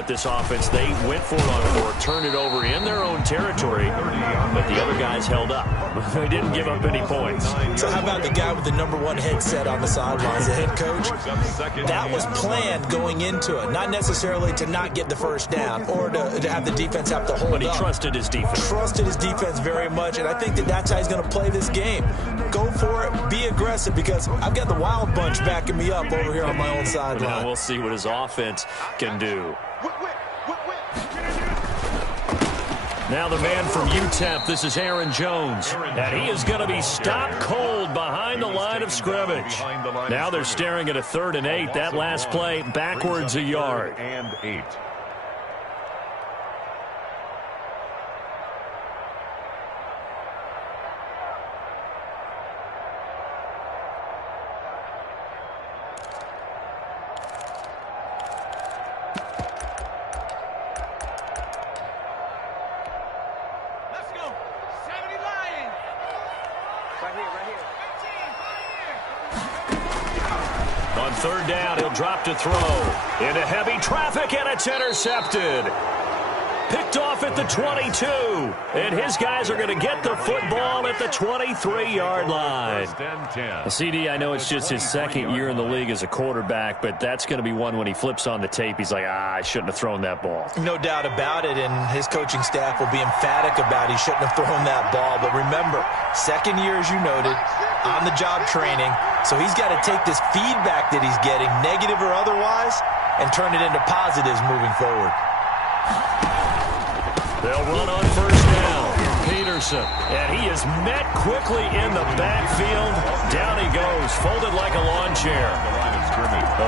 at this offense. They went for it on 4, turned it over in their own territory, but the other guys held up. They didn't give up any points. So how about the guy with the #1 headset on the sidelines, the head coach? That was planned going into it, not necessarily to not get the first down or to have the defense have to hold up. But he trusted his defense. Trusted his defense very much, and I think that's how he's going to play this game. Go for it, be aggressive, because I've got the Wild Bunch backing me up over here on my own sideline. Now we'll see what his offense can do. Now the man from UTEP, this is Aaron Jones. And he is going to be stopped cold behind the line of scrimmage. Now they're staring at a 3rd and 8. That last play backwards a yard. And 8. On 3rd down, he'll drop to throw. Into heavy traffic, and it's intercepted. Picked off at the 22. And his guys are going to get the football at the 23-yard line. CD, I know it's just his 2nd year in the league as a quarterback, but that's going to be one when he flips on the tape. He's like, I shouldn't have thrown that ball. No doubt about it, and his coaching staff will be emphatic about he shouldn't have thrown that ball. But remember, 2nd year, as you noted, on-the-job training. So he's got to take this feedback that he's getting, negative or otherwise, and turn it into positives moving forward. They'll run on 1st down. Peterson. And he is met quickly in the backfield. Down he goes, folded like a lawn chair.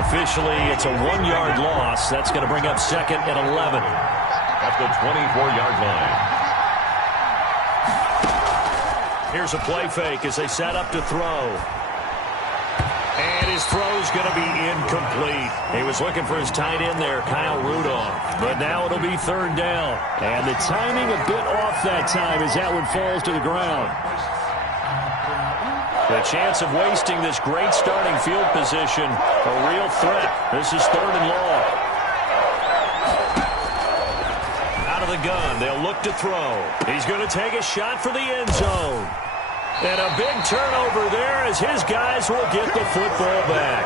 Officially, it's a 1-yard loss. That's going to bring up 2nd and 11. At the 24-yard line. Here's a play fake as they set up to throw. And his throw's going to be incomplete. He was looking for his tight end there, Kyle Rudolph. But now it'll be 3rd down. And the timing a bit off that time as that one falls to the ground. The chance of wasting this great starting field position, a real threat. This is 3rd and long. Out of the gun, they'll look to throw. He's going to take a shot for the end zone. And a big turnover there as his guys will get the football back.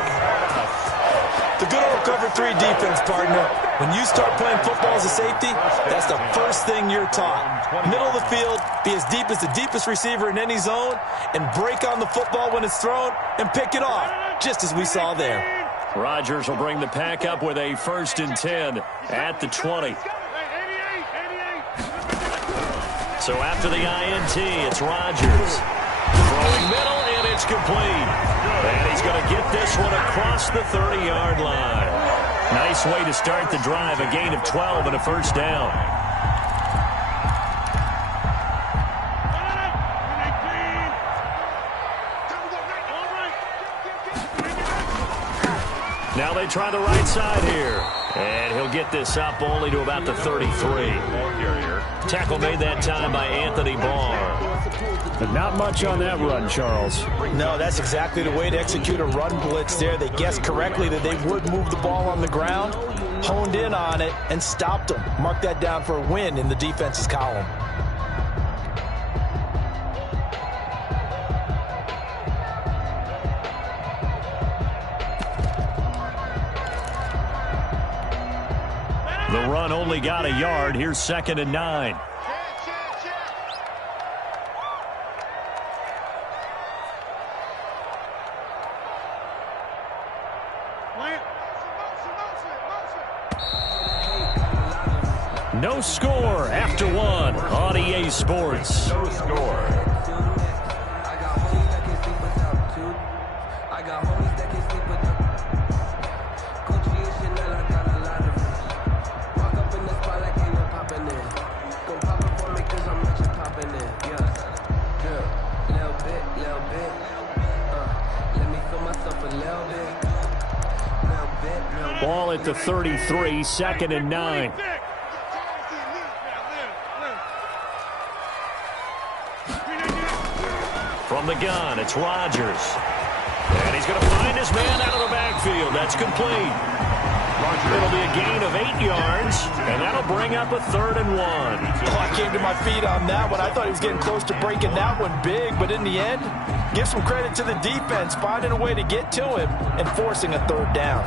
The good old cover 3 defense, partner. When you start playing football as a safety, that's the first thing you're taught. Middle of the field, be as deep as the deepest receiver in any zone, and break on the football when it's thrown and pick it off, just as we saw there. Rodgers will bring the pack up with a 1st and 10 at the 20. So after the INT, it's Rodgers. Throwing middle, and it's complete. And he's going to get this one across the 30-yard line. Nice way to start the drive, a gain of 12 and a 1st down. Now they try the right side here. And he'll get this up only to about the 33. Tackle made that time by Anthony Barr. But not much on that run, Charles. No, that's exactly the way to execute a run blitz there. They guessed correctly that they would move the ball on the ground, honed in on it, and stopped them. Mark that down for a win in the defense's column. The run only got a yard. Here's 2nd and 9. No score after 1 on EA Sports. No score. Ball at the 33, 2nd and 9. From the gun, it's Rodgers. And he's going to find his man out of the backfield. That's complete. It'll be a gain of 8 yards, and that'll bring up a 3rd and 1. Oh, I came to my feet on that one. I thought he was getting close to breaking that one big, but in the end, give some credit to the defense, finding a way to get to him and forcing a 3rd down.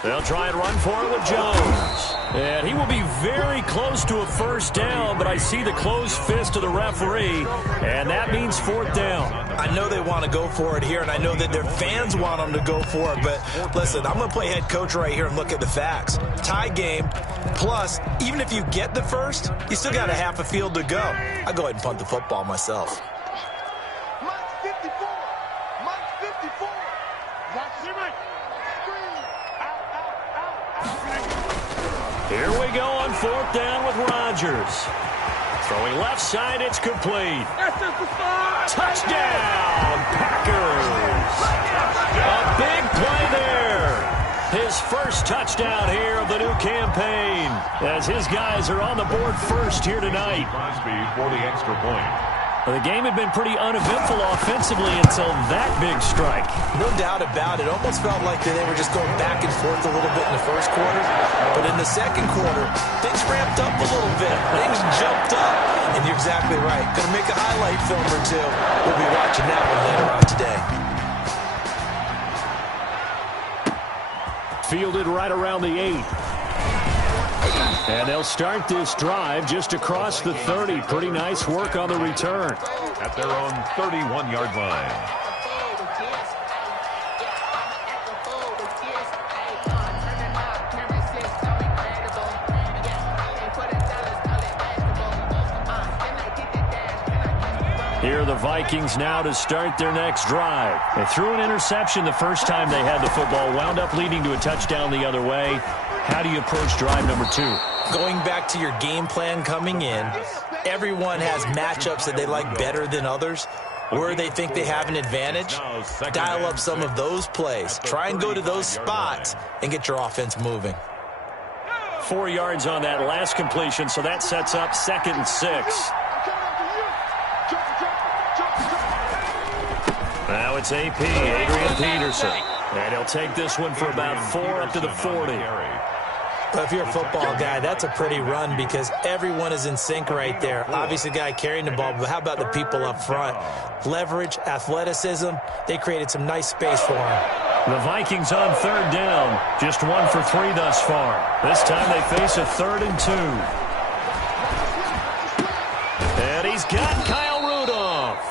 They'll try and run for it with Jones. And he will be very close to a 1st down, but I see the closed fist of the referee, and that means 4th down. I know they want to go for it here, and I know that their fans want them to go for it, but listen, I'm going to play head coach right here and look at the facts. Tie game, plus, even if you get the 1st, you still got a half a field to go. I'll go ahead and punt the football myself. Here we go on 4th down with Rodgers. Throwing left side, it's complete. Touchdown, Packers. A big play there. His 1st touchdown here of the new campaign, as his guys are on the board first here tonight. Crosby for the extra point. Well, the game had been pretty uneventful offensively until that big strike. No doubt about it. Almost felt like they were just going back and forth a little bit in the 1st quarter. But in the 2nd quarter, things ramped up a little bit. Things jumped up. And you're exactly right. Going to make a highlight film or two. We'll be watching that one later on today. Fielded right around the 8. And they'll start this drive just across the 30. Pretty nice work on the return. At their own 31-yard line. Here are the Vikings now to start their next drive. They threw an interception the first time they had the football, wound up leading to a touchdown the other way. How do you approach drive number 2? Going back to your game plan coming in, everyone has matchups that they like better than others, where they think they have an advantage. Dial up some of those plays. Try and go to those spots and get your offense moving. 4 yards on that last completion, so that sets up 2nd and 6. Now it's AP, Adrian Peterson. And he'll take this one for about 4 up to the 40. Well, if you're a football guy, that's a pretty run because everyone is in sync right there. Obviously, the guy carrying the ball, but how about the people up front? Leverage, athleticism, they created some nice space for him. The Vikings on 3rd down, just 1 for 3 thus far. This time they face a 3rd and 2. And he's got Kyle Rudolph.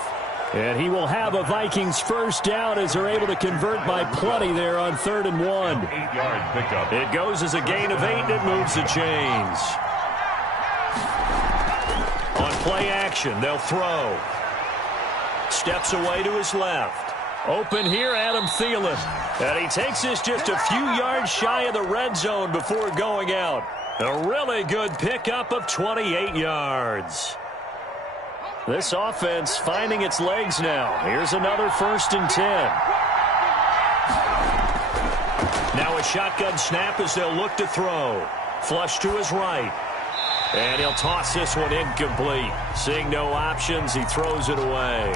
And he will have a Vikings 1st down as they're able to convert by plenty there on 3rd and 1. 8-yard pickup. It goes as a gain of 8, and it moves the chains. On play action, they'll throw. Steps away to his left. Open here, Adam Thielen. And he takes this just a few yards shy of the red zone before going out. A really good pickup of 28 yards. This offense finding its legs now. Here's another 1st and 10. Now a shotgun snap as they'll look to throw. Flush to his right. And he'll toss this one incomplete. Seeing no options, he throws it away.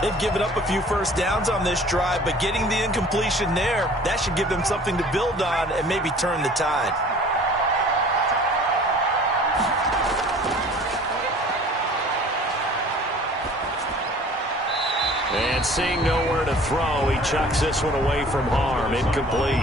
They've given up a few 1st downs on this drive, but getting the incompletion there, that should give them something to build on and maybe turn the tide. And seeing nowhere to throw, he chucks this one away from harm. Incomplete.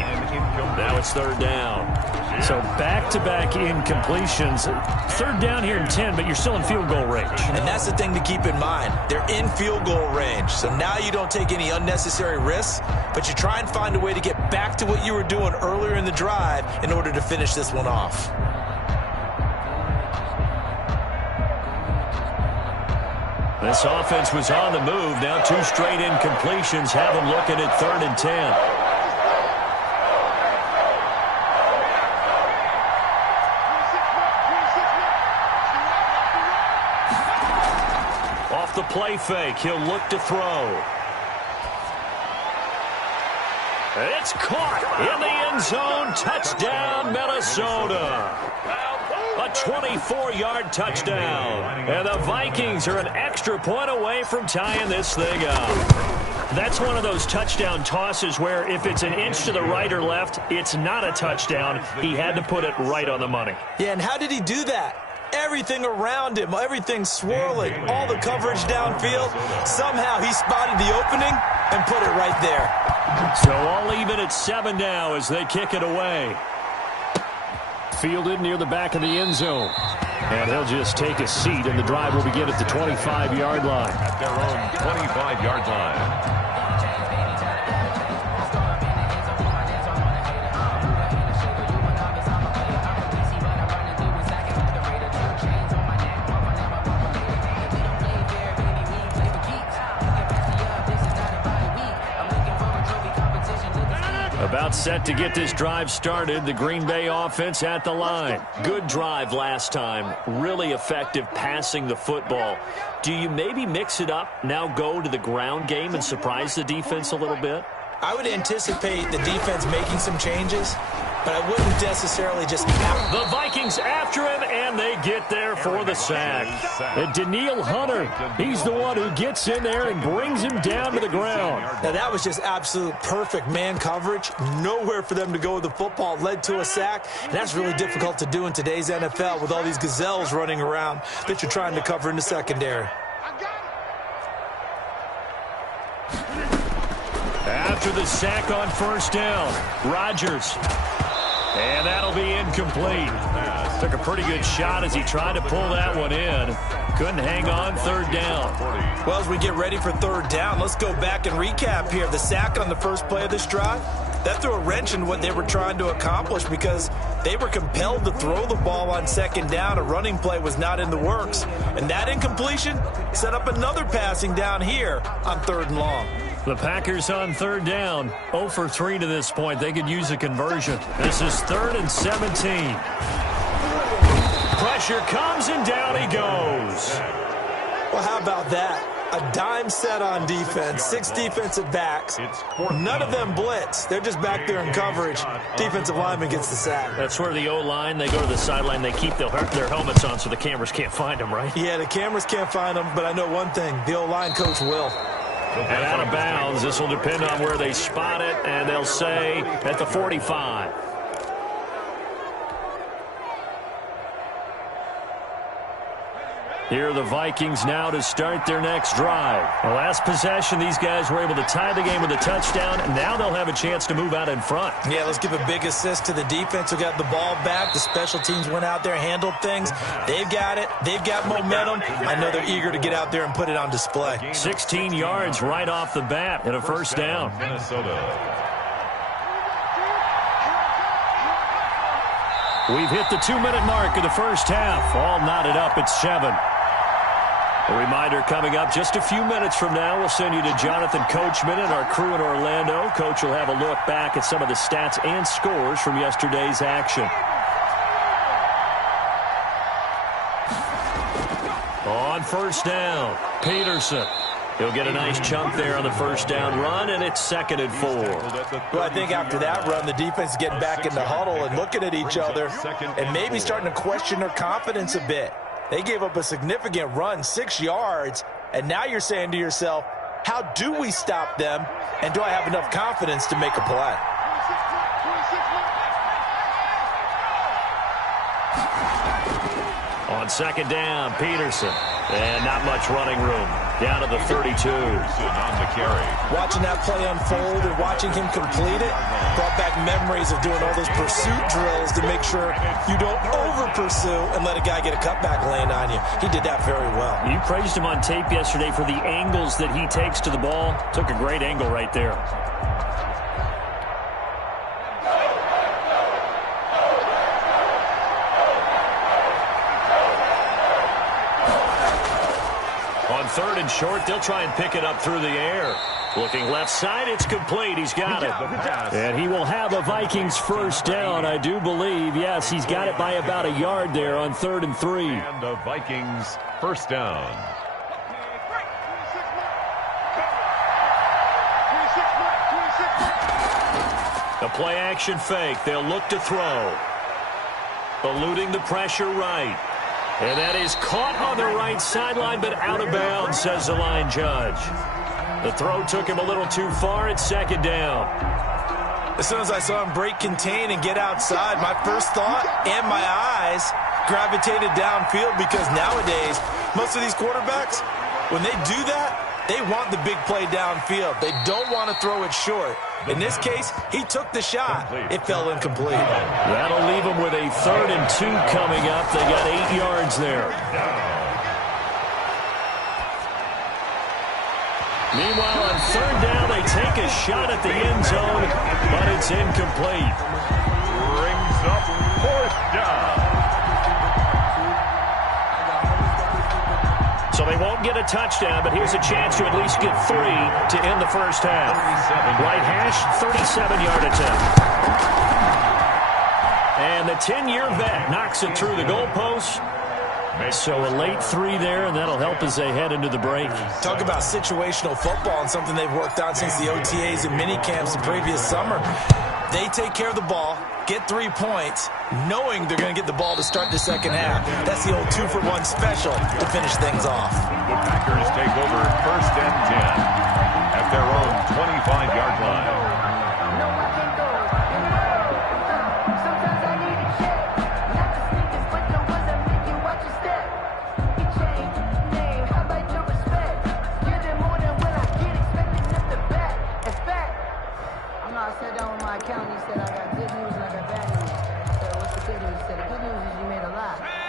Now it's 3rd down. So back-to-back incompletions. 3rd down here in 10, but you're still in field goal range. And that's the thing to keep in mind. They're in field goal range. So now you don't take any unnecessary risks, but you try and find a way to get back to what you were doing earlier in the drive in order to finish this one off. This offense was on the move. Now 2 straight incompletions have them looking at 3rd and 10. Off the play fake, he'll look to throw. It's caught in the end zone. Touchdown, Minnesota. A 24-yard touchdown. And the Vikings are an extra point away from tying this thing up. That's one of those touchdown tosses where if it's an inch to the right or left, it's not a touchdown. He had to put it right on the money. Yeah, and how did he do that? Everything around him, everything swirling, all the coverage downfield. Somehow he spotted the opening and put it right there. So all even at 7 now as they kick it away. Fielded near the back of the end zone. And he'll just take a seat, and the drive will begin at the 25-yard line. At their own 25-yard line. About set to get this drive started. The Green Bay offense at the line. Good drive last time. Really effective passing the football. Do you maybe mix it up, now go to the ground game and surprise the defense a little bit? I would anticipate the defense making some changes, but I wouldn't necessarily just The Vikings after him, and they get there for the sack. And Daniil Hunter, he's the one who gets in there and brings him down to the ground. Now, that was just absolute perfect man coverage. Nowhere for them to go with the football. Led to a sack, and that's really difficult to do in today's NFL with all these gazelles running around that you're trying to cover in the secondary. After the sack on first down, Rodgers. And that'll be incomplete. Took a pretty good shot as he tried to pull that one in. Couldn't hang on third down. Well, as we get ready for third down, let's go back and recap here. The sack on the first play of this drive, that threw a wrench in what they were trying to accomplish because they were compelled to throw the ball on second down. A running play was not in the works. And that incompletion set up another passing down here on third and long. The Packers on third down, 0 for 3 to this point. They could use a conversion. This is 3rd and 17. Pressure comes, and down he goes. Well, how about that? A dime set on defense, 6 defensive backs. None of them blitz. They're just back there in coverage. Defensive lineman gets the sack. That's where the O-line, they go to the sideline, they keep their helmets on so the cameras can't find them, right? Yeah, the cameras can't find them, but I know one thing. The O-line coach will. And out of bounds, this will depend on where they spot it, and they'll say at the 45. Here are the Vikings now to start their next drive. The last possession, these guys were able to tie the game with a touchdown, and now they'll have a chance to move out in front. Yeah, let's give a big assist to the defense who got the ball back. The special teams went out there, handled things. They've got it. They've got momentum. I know they're eager to get out there and put it on display. 16 yards right off the bat and a first down. Minnesota. We've hit the 2-minute mark of the first half. All knotted up at 7. A reminder coming up just a few minutes from now. We'll send you to Jonathan Coachman and our crew in Orlando. Coach will have a look back at some of the stats and scores from yesterday's action. On first down, Peterson. He'll get a nice chunk there on the first down run, and it's 2nd and 4. Well, I think after that run, the defense is getting back in the huddle and looking at each other and maybe starting to question their confidence a bit. They gave up a significant run, 6 yards, and now you're saying to yourself, how do we stop them, and do I have enough confidence to make a play? On second down, Peterson. And not much running room. Down to the 32. On the carry. Watching that play unfold and watching him complete it brought back memories of doing all those pursuit drills to make sure you don't over-pursue and let a guy get a cutback lane on you. He did that very well. You praised him on tape yesterday for the angles that he takes to the ball. Took a great angle right there. On 3rd and short, they'll try and pick it up through the air. Looking left side, it's complete. He's got it. And he will have a Vikings first down, I do believe. Yes, he's got it by about a yard there on 3rd and 3. And the Vikings first down. play action fake. They'll look to throw. Eluding the pressure right. And that is caught on the right sideline, but out of bounds, says the line judge. The throw took him a little too far. It's second down. As soon as I saw him break contain and get outside, my first thought and my eyes gravitated downfield, because nowadays, most of these quarterbacks, when they do that, they want the big play downfield. They don't want to throw it short. In this case, he took the shot. It fell incomplete. That'll leave them with a 3rd and 2 coming up. They got 8 yards there. Meanwhile, on 3rd down, they take a shot at the end zone, but it's incomplete. Brings up 4th down. So they won't get a touchdown, but here's a chance to at least get 3 to end the first half. Right hash, 37-yard attempt. And the 10-year vet knocks it through the goalpost. So a late 3 there, and that'll help as they head into the break. Talk about situational football and something they've worked on since the OTAs and mini camps the previous summer. They take care of the ball, get 3 points, knowing they're going to get the ball to start the second half. That's the old 2-for-1 special to finish things off. The Packers take over 1st and 10 at their own 25-yard line.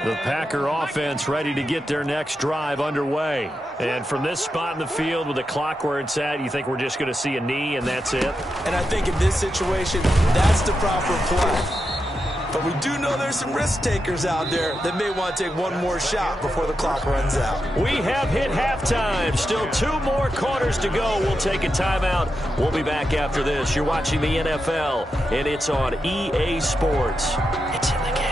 The Packer offense ready to get their next drive underway. And from this spot in the field with the clock where it's at, you think we're just going to see a knee and that's it? And I think in this situation, that's the proper play. But we do know there's some risk takers out there that may want to take one more shot before the clock runs out. We have hit halftime. Still 2 more quarters to go. We'll take a timeout. We'll be back after this. You're watching the NFL, and it's on EA Sports. It's in the game.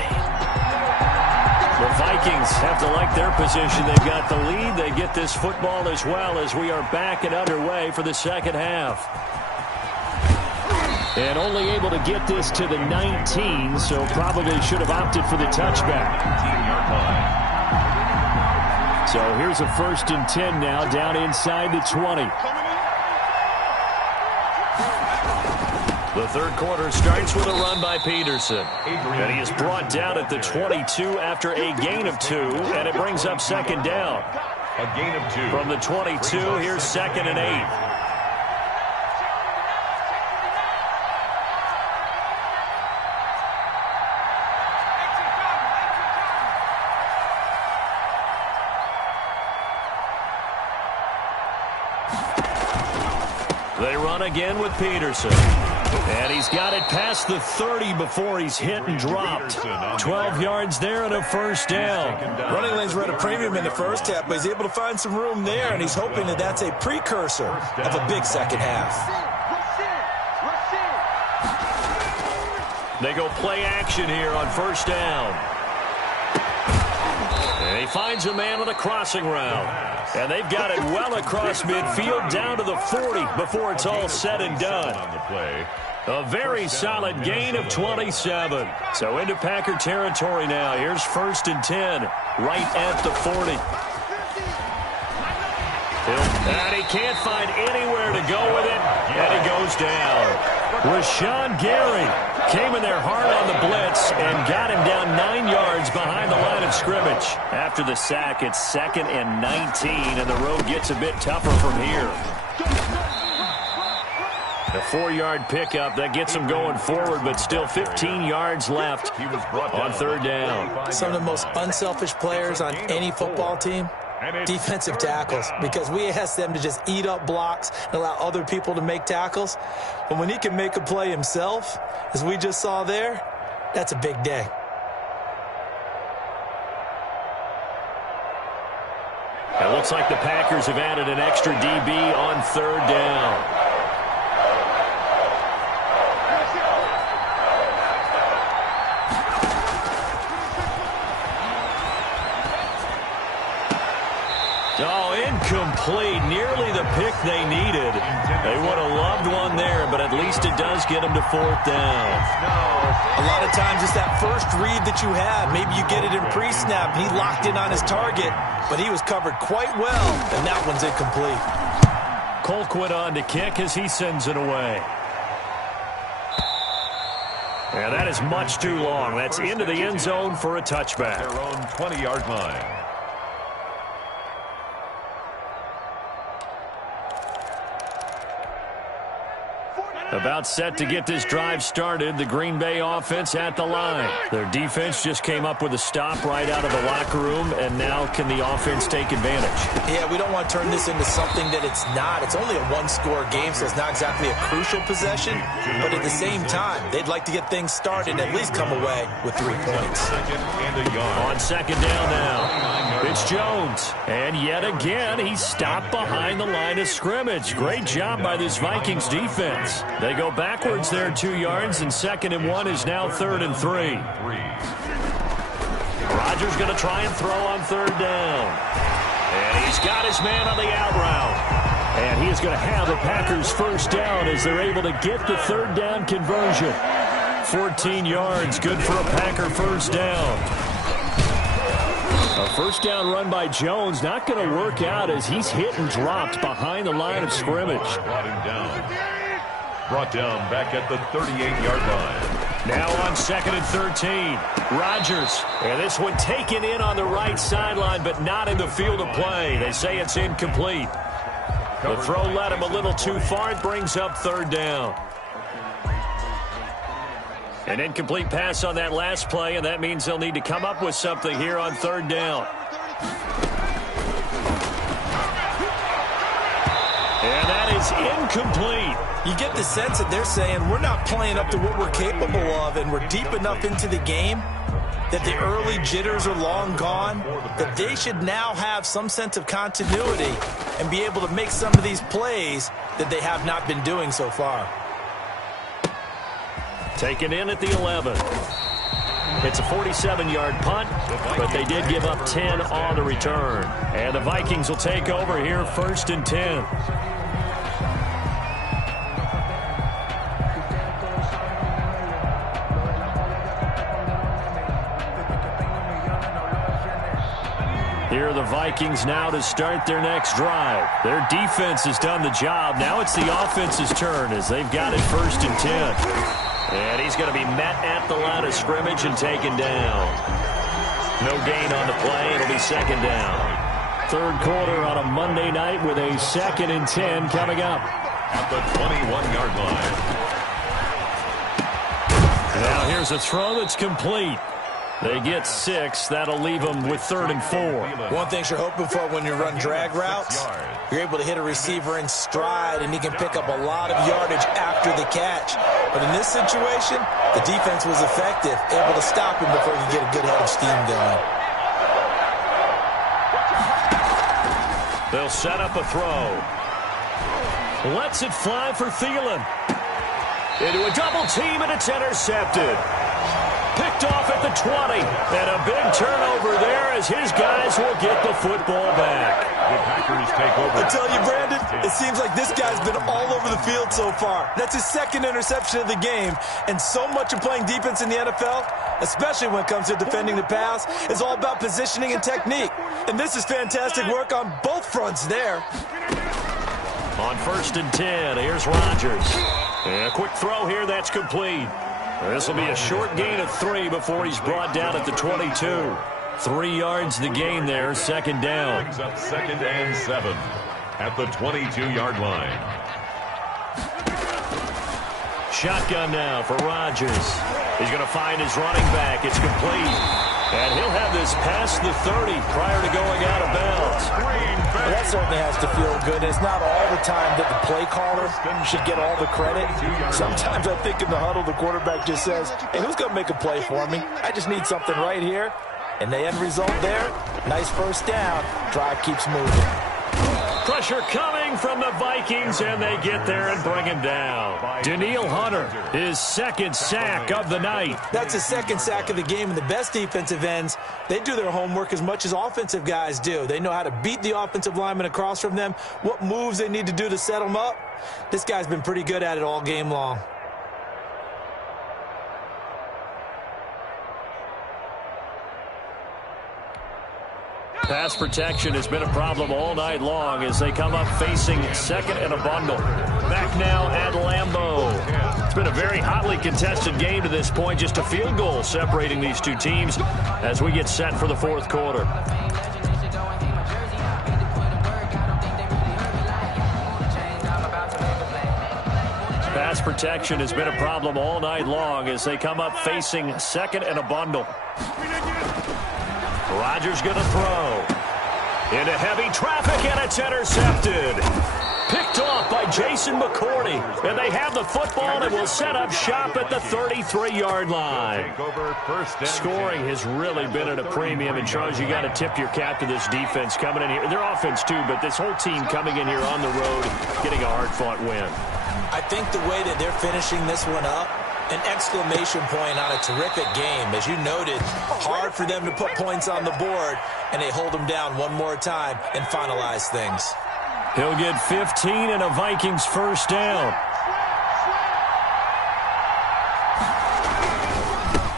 The Vikings have to like their position. They've got the lead. They get this football as well as we are back and underway for the second half. And only able to get this to the 19, so probably should have opted for the touchback. 18-yard line. So here's a 1st and 10 now, down inside the 20. The 3rd quarter starts with a run by Peterson. And he is brought down at the 22 after a gain of 2, and it brings up 2nd down. A gain of 2. From the 22, here's 2nd and 8. They run again with Peterson. And he's got it past the 30 before he's hit and dropped. 12 yards there and a 1st down. Running lanes were at a premium in the first half, but he's able to find some room there, and he's hoping that that's a precursor of a big second half. They go play action here on 1st down. And he finds a man on a crossing route. And they've got it well across midfield down to the 40 before it's all said and done. On the play. A very solid gain of 27. So into Packer territory now. Here's 1st and 10 right at the 40. And he can't find anywhere to go with it. And he goes down. Rashawn Gary came in there hard on the blitz and got him down 9 yards behind the line of scrimmage. After the sack, it's 2nd and 19, and the road gets a bit tougher from here. A 4-yard pickup, that gets him going forward, but still 15 yards left on 3rd down. Some of the most unselfish players on any football team, defensive tackles, because we ask them to just eat up blocks and allow other people to make tackles. But when he can make a play himself, as we just saw there, that's a big day. It looks like the Packers have added an extra DB on 3rd down. Oh, in incomplete. Nearly the pick they needed. They would have loved one there, but at least it does get them to fourth down. A lot of times it's that first read that you have. Maybe you get it in pre-snap, and he locked in on his target, but he was covered quite well, and that one's incomplete. Colquitt on to kick as he sends it away. And that is much too long. That's into the end zone for a touchback. Their own 20-yard line. About set to get this drive started, the Green Bay offense at the line. Their defense just came up with a stop right out of the locker room, and now can the offense take advantage? Yeah, we don't want to turn this into something that it's not. It's only a one-score game, so it's not exactly a crucial possession. But at the same time, they'd like to get things started and at least come away with 3 points. On second down now, it's Jones. And yet again, he's stopped behind the line of scrimmage. Great job by this Vikings defense. They go backwards there 2 yards, and 2nd and 1 is now 3rd and 3. Rodgers going to try and throw on 3rd down. And he's got his man on the out route. And he is going to have a Packers first down as they're able to get the 3rd down conversion. 14 yards, good for a Packer first down. A first down run by Jones, not going to work out as he's hit and dropped behind the line of scrimmage. Brought down back at the 38-yard line. Now on 2nd and 13. Rodgers. And this one taken in on the right sideline, but not in the field of play. They say it's incomplete. The throw led him a little too far. It brings up 3rd down. An incomplete pass on that last play, and that means they'll need to come up with something here on 3rd down. And that is incomplete. You get the sense that they're saying we're not playing up to what we're capable of, and we're deep enough into the game that the early jitters are long gone, that they should now have some sense of continuity and be able to make some of these plays that they have not been doing so far. Taken in at the 11. It's a 47-yard punt, but they did give up 10 on the return. And the Vikings will take over here 1st and 10. Here are the Vikings now to start their next drive. Their defense has done the job. Now it's the offense's turn as they've got it 1st and 10. And he's going to be met at the line of scrimmage and taken down. No gain on the play. It'll be 2nd down. 3rd quarter on a Monday night with a 2nd and 10 coming up. At the 21-yard line. Now here's a throw that's complete. They get 6. That'll leave them with 3rd and 4. One thing you're hoping for when you run drag routes, you're able to hit a receiver in stride, and he can pick up a lot of yardage after the catch. But in this situation, the defense was effective, able to stop him before he could get a good head of steam going. They'll set up a throw. Lets it fly for Thielen. Into a double team, and it's intercepted. Picked off at the 20, and a big turnover there as his guys will get the football back. The Packers take over. I tell you, Brandon, it seems like this guy's been all over the field so far. That's his 2nd interception of the game, and so much of playing defense in the NFL, especially when it comes to defending the pass, is all about positioning and technique. And this is fantastic work on both fronts there. On 1st and 10, here's Rodgers. And a quick throw here, that's complete. This will be a short gain of 3 before he's brought down at the 22. 3 yards the gain there, 2nd down. Brings up 2nd and 7 at the 22-yard line. Shotgun now for Rodgers. He's going to find his running back. It's complete. And he'll have this past the 30 prior to going out of bounds. Well, that certainly has to feel good. It's not all the time that the play caller should get all the credit. Sometimes I think in the huddle, the quarterback just says, hey, who's going to make a play for me? I just need something right here. And the end result there, nice first down. Drive keeps moving. Pressure coming, coming from the Vikings, and they get there and bring him down. Danielle Hunter, his second sack of the night. That's his second sack of the game, and the best defensive ends, they do their homework as much as offensive guys do. They know how to beat the offensive lineman across from them, what moves they need to do to set them up. This guy's been pretty good at it all game long. Pass protection has been a problem all night long as they come up facing second and a bundle. Back now at Lambeau. It's been a very hotly contested game to this point. Just a field goal separating these two teams as we get set for the fourth quarter. Pass protection has been a problem all night long as they come up facing second and a bundle. Rodgers going to throw. Into heavy traffic, and it's intercepted. Picked off by Jason McCourty. And they have the football and will set up shop at the 33-yard line. Scoring has really been at a premium. And, Charles, you got to tip your cap to this defense coming in here. Their offense, too, but this whole team coming in here on the road, getting a hard-fought win. I think the way that they're finishing this one up, an exclamation point on a terrific game. As you noted, hard for them to put points on the board, and they hold them down one more time and finalize things. He'll get 15 and a Vikings first down.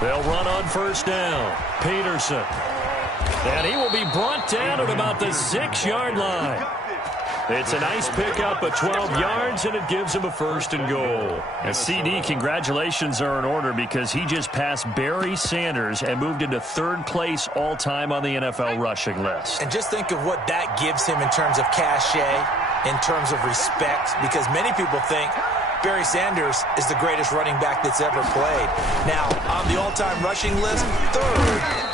They'll run on first down. Peterson. And he will be brought down at about the 6-yard line. It's a nice pickup of 12 yards, and it gives him a first and goal. And CD, congratulations are in order because he just passed Barry Sanders and moved into third place all-time on the NFL rushing list. And just think of what that gives him in terms of cachet, in terms of respect, because many people think Barry Sanders is the greatest running back that's ever played. Now, on the all-time rushing list, third.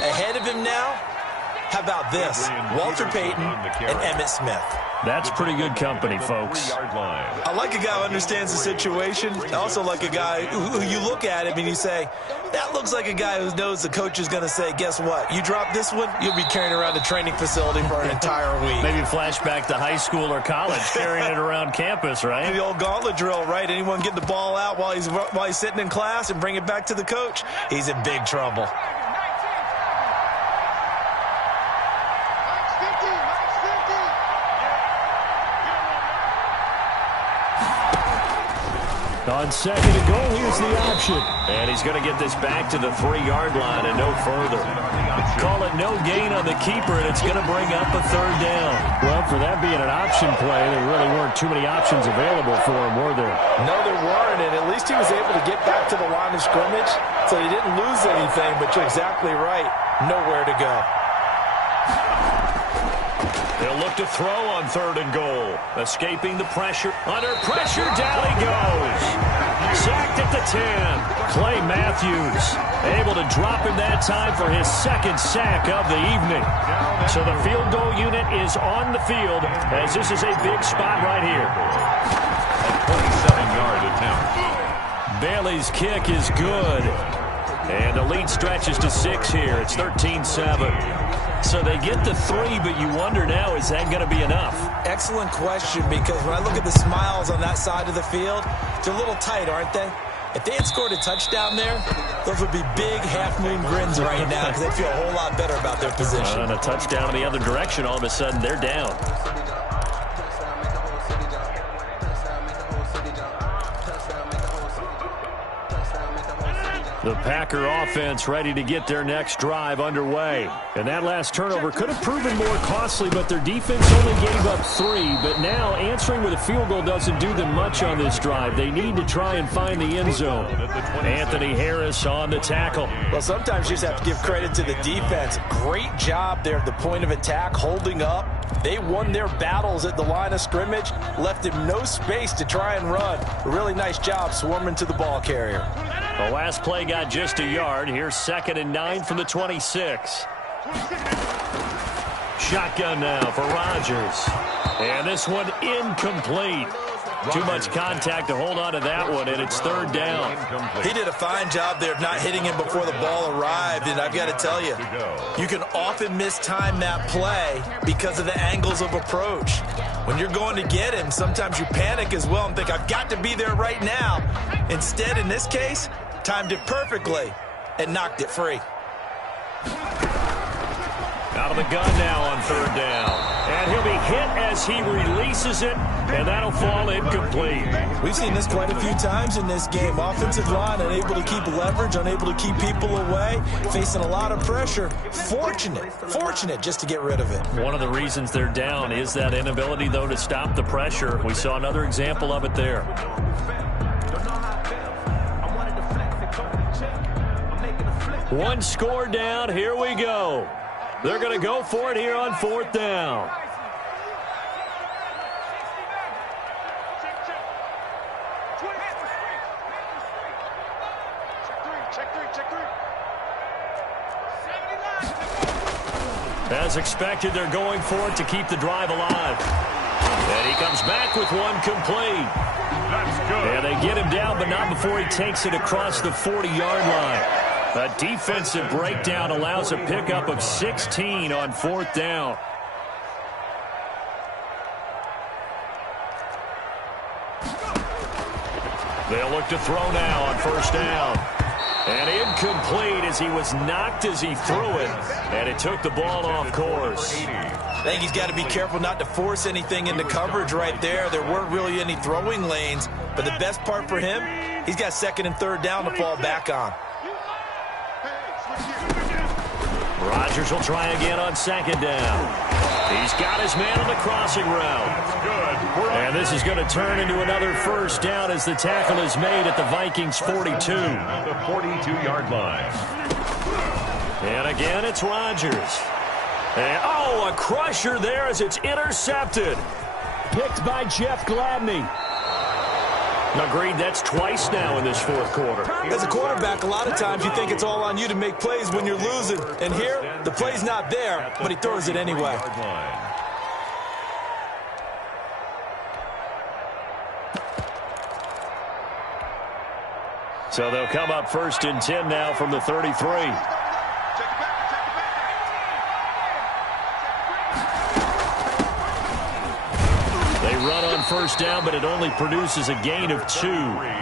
Ahead of him now, how about this? Walter Payton and Emmitt Smith. That's pretty good company, folks. I like a guy who understands the situation. I also like a guy who you look at him and you say, that looks like a guy who knows the coach is going to say, guess what? You drop this one, you'll be carrying around the training facility for an entire week. Maybe flashback to high school or college, carrying it around campus, right? The old gauntlet drill, right? Anyone get the ball out while he's sitting in class and bring it back to the coach? He's in big trouble. On second and goal, here's the option. And he's going to get this back to the 3-yard line and no further. Call it no gain on the keeper, and it's going to bring up a third down. Well, for that being an option play, there really weren't too many options available for him, were there? No, there weren't, and at least he was able to get back to the line of scrimmage, so he didn't lose anything, but you're exactly right. Nowhere to go. They'll look to throw on third and goal. Escaping the pressure. Under pressure, down he goes. Sacked at the 10. Clay Matthews able to drop him that time for his second sack of the evening. So the field goal unit is on the field as this is a big spot right here. A 27-yard attempt. Bailey's kick is good. And the lead stretches to 6 here. It's 13-7. So they get the 3, but you wonder now, is that going to be enough? Excellent question, because when I look at the smiles on that side of the field, they're a little tight, aren't they? If they had scored a touchdown there, those would be big half-moon grins right now because they feel a whole lot better about their position. And a touchdown in the other direction, all of a sudden they're down. The Packer offense ready to get their next drive underway. And that last turnover could have proven more costly, but their defense only gave up 3. But now answering with a field goal doesn't do them much on this drive. They need to try and find the end zone. Anthony Harris on the tackle. Well, sometimes you just have to give credit to the defense. Great job there at the point of attack, holding up. They won their battles at the line of scrimmage, left him no space to try and run. A really nice job swarming to the ball carrier. The last play got just a yard. Here's 2nd and 9 from the 26. Shotgun now for Rodgers. And this one incomplete. Too much contact to hold on to that one, and it's third down. He did a fine job there of not hitting him before the ball arrived, and I've got to tell you, you can often mistime that play because of the angles of approach. When you're going to get him, sometimes you panic as well and think, I've got to be there right now. Instead, in this case, timed it perfectly and knocked it free. Out of the gun now on third down. And he'll be hit as he releases it, and that'll fall incomplete. We've seen this quite a few times in this game. Offensive line unable to keep leverage, unable to keep people away, facing a lot of pressure. Fortunate just to get rid of it. One of the reasons they're down is that inability, though, to stop the pressure. We saw another example of it there. One score down. Here we go. They're going to go for it here on fourth down. As expected, they're going for it to keep the drive alive. And he comes back with one complete. That's good. And they get him down, but not before he takes it across the 40-yard line. A defensive breakdown allows a pickup of 16 on fourth down. They'll look to throw now on first down. And incomplete as he was knocked as he threw it. And it took the ball off course. I think he's got to be careful not to force anything into coverage right there. There weren't really any throwing lanes. But the best part for him, he's got second and third down to fall back on. Rodgers will try again on second down. He's got his man on the crossing route. And this is going to turn into another first down as the tackle is made at the Vikings 42. The 42-yard line. And again, it's Rodgers. And, oh, a crusher there as it's intercepted. Picked by Jeff Gladney. Agreed, that's twice now in this fourth quarter. As a quarterback, a lot of times you think it's all on you to make plays when you're losing. And here, the play's not there, but he throws it anyway. So they'll come up first and 10 now from the 33. Run on first down, but it only produces a gain of 2.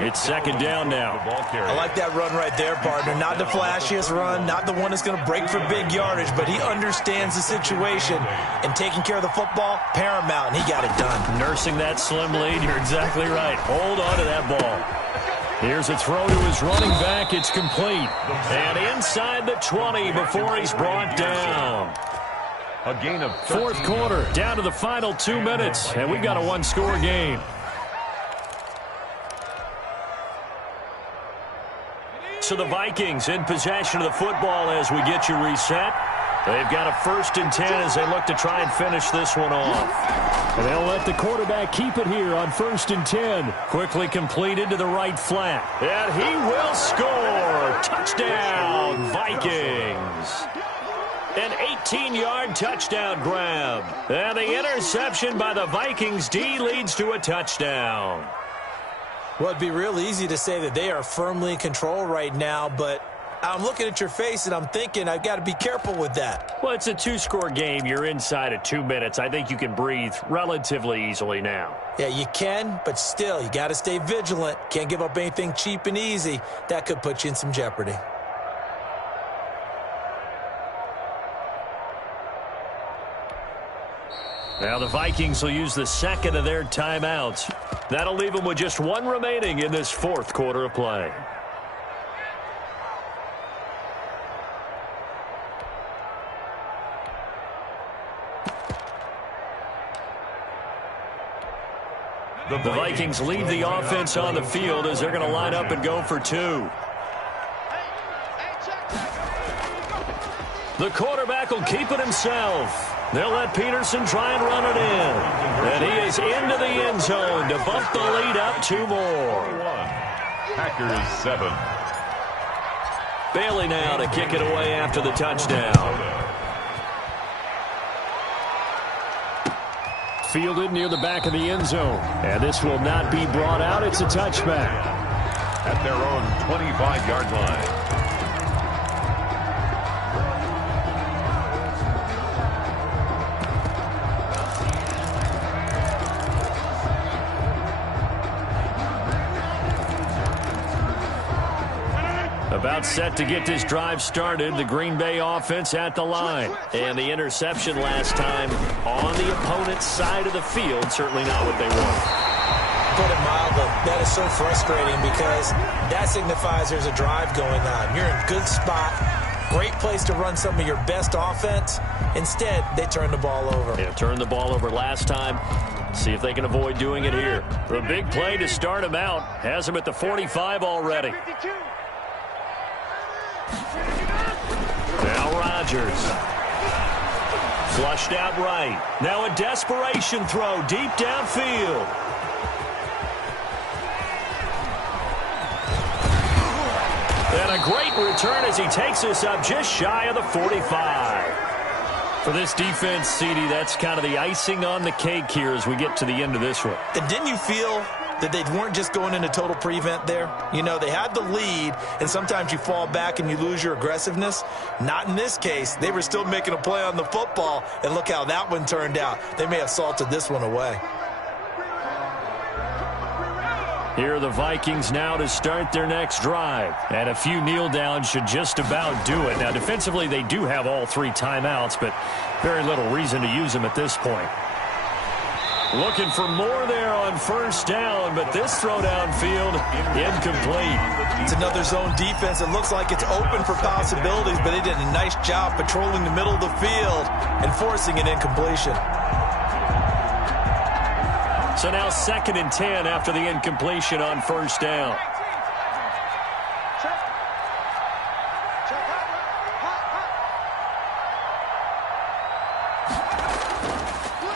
It's second down now. I like that run right there, partner. Not the flashiest run, not the one that's going to break for big yardage, but he understands the situation, and taking care of the football, paramount, and he got it done. Nursing that slim lead, you're exactly right. Hold on to that ball. Here's a throw to his running back. It's complete. And inside the 20 before he's brought down. A gain of 13. Fourth quarter, down to the final 2 minutes, and we've got a one-score game. So the Vikings in possession of the football as we get you reset. They've got a first and 10 as they look to try and finish this one off. And they'll let the quarterback keep it here on first and 10. Quickly completed to the right flat. And he will score. Touchdown, Vikings. An 18-yard touchdown grab. And the interception by the Vikings D leads to a touchdown. Well, it'd be real easy to say that they are firmly in control right now, but I'm looking at your face and I'm thinking I've got to be careful with that. Well, it's a 2-score game. You're inside of 2 minutes. I think you can breathe relatively easily now. Yeah, you can, but still, you got to stay vigilant. Can't give up anything cheap and easy. That could put you in some jeopardy. Now the Vikings will use the second of their timeouts. That'll leave them with just one remaining in this fourth quarter of play. The Vikings leave the offense on the field as they're going to line up and go for 2. The quarterback will keep it himself. They'll let Peterson try and run it in. And he is into the end zone to bump the lead up 2 more. Packers 7. Bailey now to kick it away after the touchdown. Fielded near the back of the end zone. And this will not be brought out. It's a touchback. At their own 25-yard line. About set to get this drive started. The Green Bay offense at the line. And the interception last time on the opponent's side of the field. Certainly not what they want. Put it mildly, that is so frustrating because that signifies there's a drive going on. You're in a good spot. Great place to run some of your best offense. Instead, they turn the ball over. Yeah, turned the ball over last time. See if they can avoid doing it here. The big play to start him out. Has him at the 45 already. Now Rodgers. Flushed out right. Now a desperation throw deep downfield. And a great return as he takes us up just shy of the 45. For this defense, CD, that's kind of the icing on the cake here as we get to the end of this one. And didn't you feel that they weren't just going into total prevent there? You know, they had the lead, and sometimes you fall back and you lose your aggressiveness. Not in this case. They were still making a play on the football, and look how that one turned out. They may have salted this one away. Here are the Vikings now to start their next drive. And a few kneel downs should just about do it. Now, defensively, they do have all three timeouts, but very little reason to use them at this point. Looking for more there on first down, but this throw downfield, incomplete. It's another zone defense. It looks like it's open for possibilities, but they did a nice job patrolling the middle of the field and forcing an incompletion. So now 2nd and 10 after the incompletion on first down.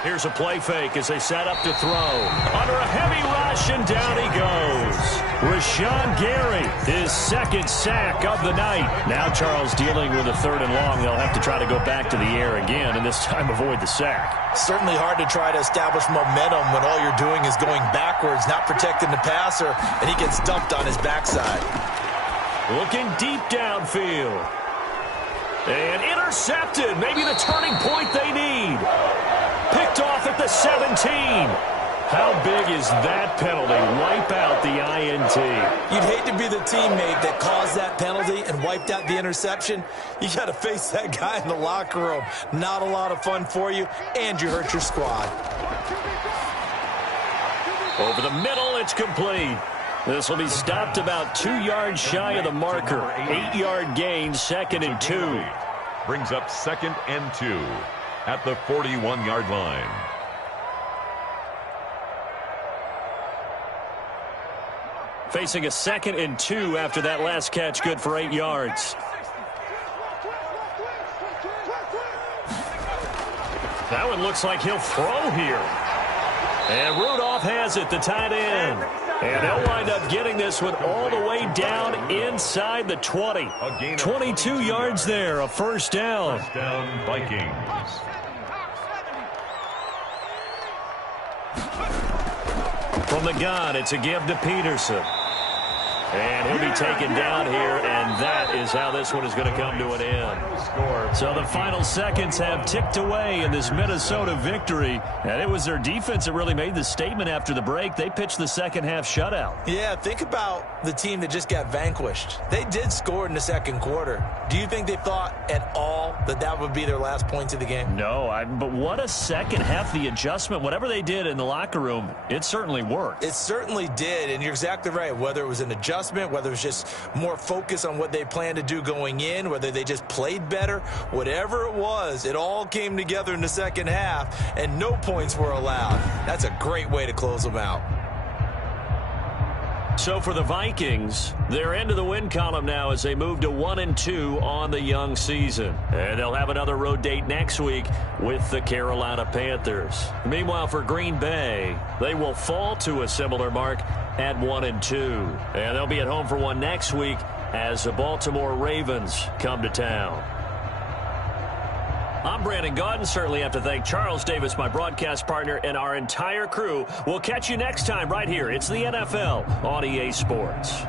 Here's a play fake as they set up to throw. Under a heavy rush, and down he goes. Rashawn Gary, his 2nd sack of the night. Now Charles dealing with a 3rd and long. They'll have to try to go back to the air again, and this time avoid the sack. Certainly hard to try to establish momentum when all you're doing is going backwards, not protecting the passer, and he gets dumped on his backside. Looking deep downfield. And intercepted. Maybe the turning point they need. Picked off at the 17. How big is that penalty? Wipe out the INT. You'd hate to be the teammate that caused that penalty and wiped out the interception. You got to face that guy in the locker room. Not a lot of fun for you, and you hurt your squad. Over the middle, it's complete. This will be stopped about 2 yards shy of the marker. 8-yard gain, 2nd and 2. Brings up 2nd and 2 at the 41-yard line. Facing a 2nd and 2 after that last catch, good for 8 yards. That one looks like he'll throw here. And Rudolph has it, the tight end. And they'll wind up getting this one all the way down inside the 20. 22 yards there, a first down. First down, Vikings. From the gun, it's a give to Peterson. And he'll be taken down here, and that is how this one is going to come to an end. So the final seconds have ticked away in this Minnesota victory, and it was their defense that really made the statement after the break. They pitched the second half shutout. Yeah, think about the team that just got vanquished. They did score in the second quarter. Do you think they thought at all that that would be their last points of the game? No, but what a second half. The adjustment, whatever they did in the locker room, it certainly worked. It certainly did, and you're exactly right. Whether it was an adjustment, whether it was just more focus on what they planned to do going in, whether they just played better, whatever it was, it all came together in the second half, and no points were allowed. That's a great way to close them out. So for the Vikings, they're into the win column now as they move to 1-2 on the young season. And they'll have another road date next week with the Carolina Panthers. Meanwhile, for Green Bay, they will fall to a similar mark at 1-2. And they'll be at home for one next week as the Baltimore Ravens come to town. I'm Brandon Gaudin. Certainly have to thank Charles Davis, my broadcast partner, and our entire crew. We'll catch you next time right here. It's the NFL on EA Sports.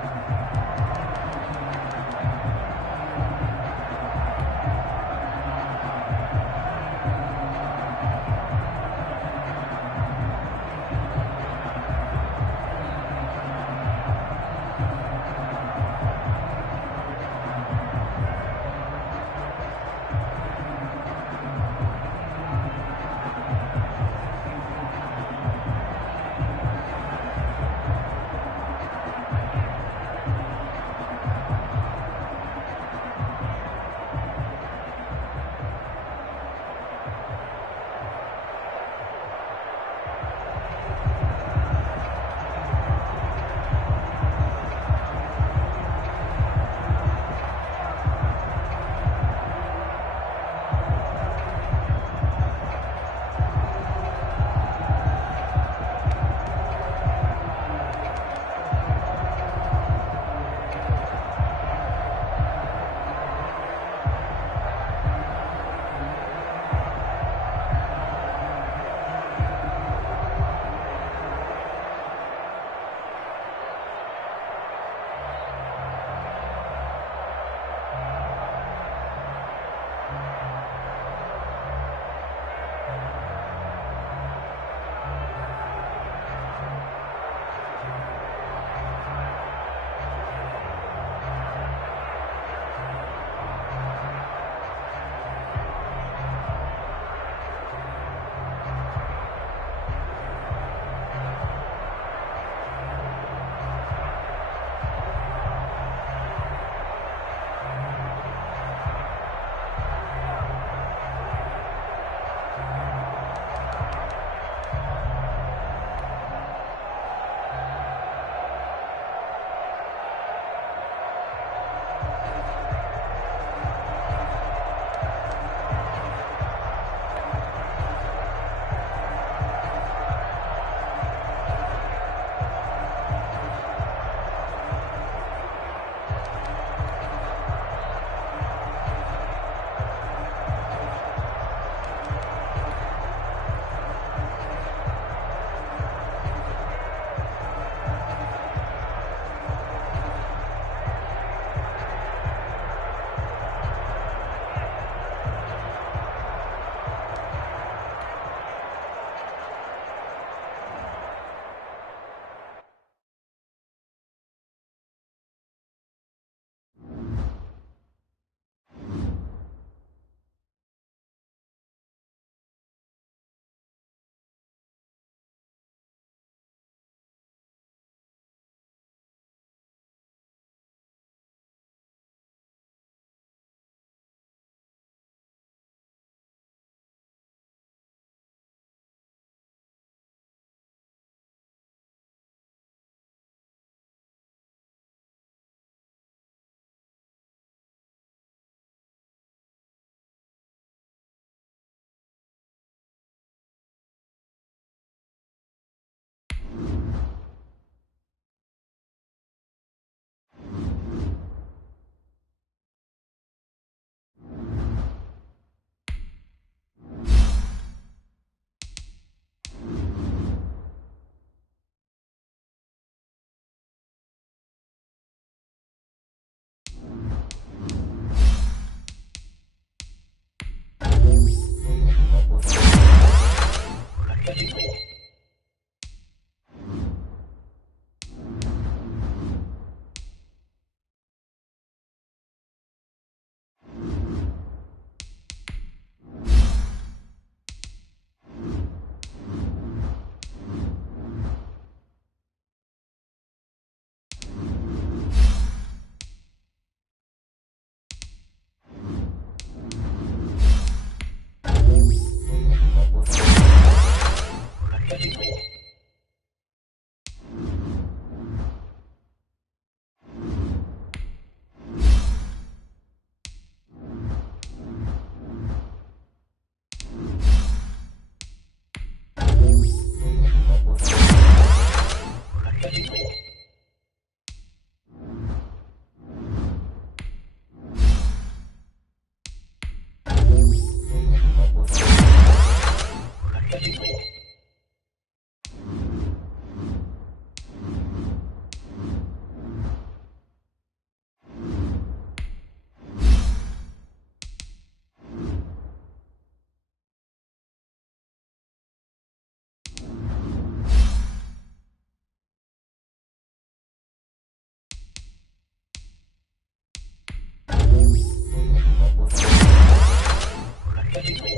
Thank you.